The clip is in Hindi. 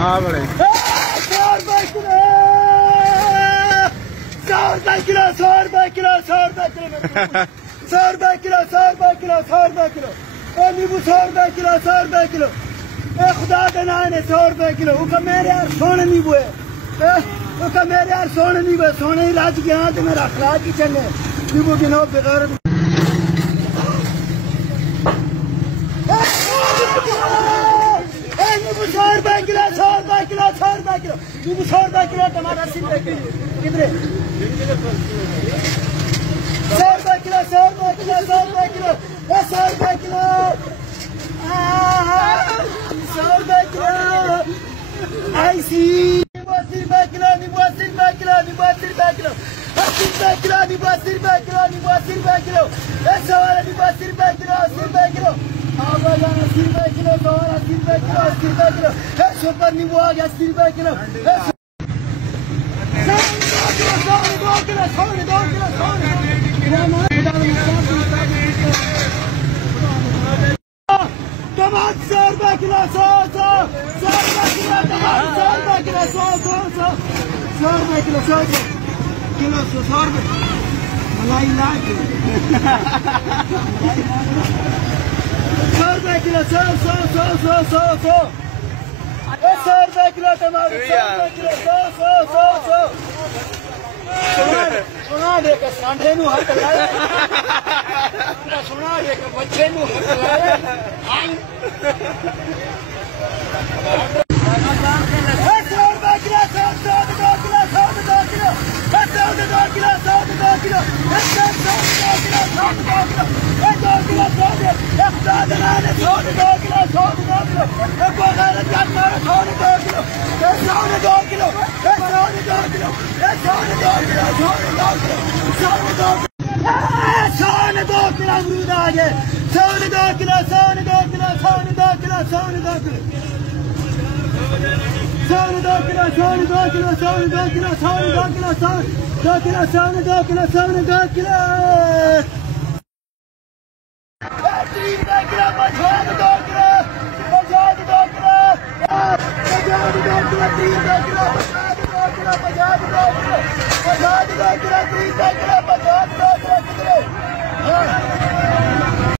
हाँ बड़े 100 रुपए किलो 100 रुपए किलो 100 रुपए किलो 100 रुपए किलो 100 रुपए किलो 100 रुपए किलो 100 रुपए किलो नींबू 100 रुपए किलो 100 रुपए किलो खुदा के नाम है 100 रुपए किलो वो मेरे यार सोने नींबू है वो मेरे यार सोने नींबू है सोने ही राज के हाथ मेरा अखलाक की चंगे नींबू की नो बेकार नींबू 100 रुपए किलो 100 रुपए किलो 100 रुपए किलो नींबू 100 रुपए किलो टमाटर 80 रुपए किलो कितने 100 रुपए किलो 100 रुपए किलो 100 रुपए किलो 100 रुपए किलो 100 रुपए किलो ऐसी नींबू 80 रुपए किलो नींबू 80 रुपए किलो नींबू 80 रुपए किलो 80 रुपए किलो नींबू 80 रुपए किलो नींबू 80 रुपए किलो 100 वाला नींबू 80 रुपए किलो 80 रुपए किलो 80 रुपए किलो 80 रुपए किलो 80 रुपए किलो 100 पर नींबू आ गया 80 रुपए किलो 100 किलो 100 टमाटर 100 रुपए किलो 100 रुपए किलो टमाटर 100 रुपए किलो 100 रुपए किलो 100 किलो 100 रुपए मलाई लाख 100 रुपए किलो 100 रुपए किलो टमाटर 100 रुपए किलो 100 सोना दे के सांढे नु हक लाए सोना दे के बच्चे नु हक लाए 100 रुपए kilo 100 kilo 100 kilo 100 kilo 100 kilo 50